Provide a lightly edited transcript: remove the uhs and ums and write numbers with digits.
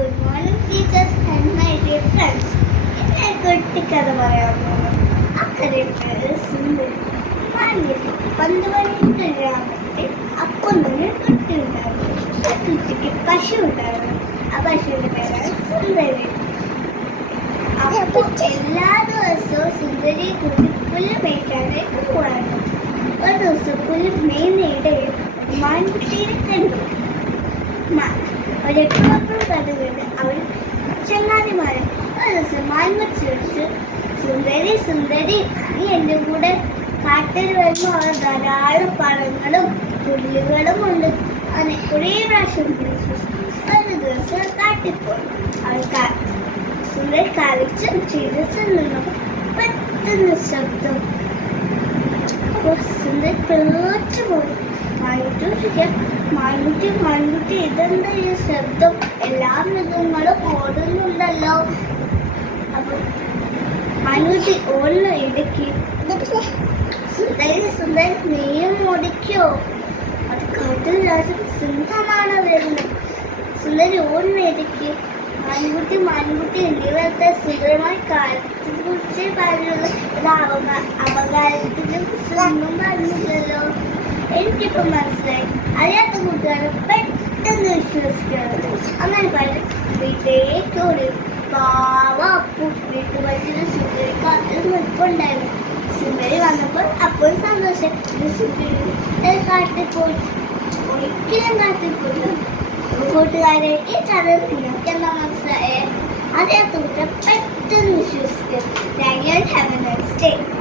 Good morning, teachers and my dear friends. ഞാൻ കുട്ടിക്കഥ പറയാൻ പോകുന്നു. അക്കരെ പേര് സുന്ദരി. മാന്യത്തിൽ 12 ഗ്രാമത്തിൽ അപ്പൊന്നൊരു കുട്ടി ഉണ്ടായിരുന്നു. ആ കുട്ടിക്ക് പശു ഉണ്ടായിരുന്നു. ആ പശുവിന്റെ പേരാണ് സുന്ദരി. അപ്പോൾ എല്ലാ ദിവസവും സുന്ദരി കുട്ടി പുല്ല് മേയ്ക്കാനായിട്ട് പോകാറുണ്ട്. ഒരു ദിവസം പുല്ല് മേയ്ന്നയിടയിൽ മാൻകുട്ടിയെ കണ്ടു. ഒരെപ്പോഴും കണ്ടുകൊണ്ട് അവർ ചങ്ങാതിമാരെ ഒരു ദിവസം മാൻകുട്ടി ചോദിച്ചു, സുന്ദരി സുന്ദരി, നീ എൻ്റെ കൂടെ കാട്ടിൽ വരുമ്പോൾ അവർ ധാരാളം പഴങ്ങളും പുല്ലുകളും ഉണ്ട്. അങ്ങനെ കുറേ പ്രാവശ്യം വിളിച്ചു. ഒരു ദിവസം കാട്ടിൽ പോയി. അവർ സുന്ദരി കളിച്ചും ചിരിച്ചും നിന്നപ്പോൾ പെട്ടെന്ന് ശബ്ദം. അപ്പോൾ സുന്ദരി പേടിച്ചു പോയി. മാൻകുട്ടി ഇതെന്താ ഈ ശബ്ദം? എല്ലാ മൃഗങ്ങളും ഓടുന്നുണ്ടല്ലോ. അപ്പൊ മാൻകുട്ടി ഓടുന്ന ഇടയ്ക്ക് സുന്ദരി നീയും ഓടിക്കോ? അത് കാട്ടിൽ രാജൻ സിംഹമാണ് വരുന്നത്. സുന്ദരി ഓടുന്ന ഇടയ്ക്ക് മാൻകുട്ടി എന്നിവരുടെ സുന്ദരമായി കാലത്തെ കുറിച്ച് പറഞ്ഞുള്ള അപകാരത്തിനെ കുറിച്ച് ഒന്നും പറഞ്ഞില്ലല്ലോ. എനിക്കിപ്പോൾ മനസ്സിലായി. അറിയാത്ത കൂട്ടുകാരെ പെട്ടെന്ന് വിശ്വസിക്കുന്നത്. അങ്ങനെ പറഞ്ഞ് വീട്ടിലേക്ക് ഓടി. പാവ അപ്പു വീട്ടുപറ്റിന് സുന്ദരി കാട്ടിൽ നിൽപ്പുണ്ടായിരുന്നു. സുന്ദരി വന്നപ്പോൾ അപ്പോൾ സന്തോഷം. സുന്ദരി കാട്ടിൽ പോയി. ഒരിക്കലും കാട്ടിൽ പോയി. കൂട്ടുകാരെ, ഈ കഥ നിങ്ങൾക്ക് എന്താ മനസ്സിലായേ? അറിയാത്ത കൂട്ടുകാരെ പെട്ടെന്ന് വിശ്വസിക്കുക. Have a nice day.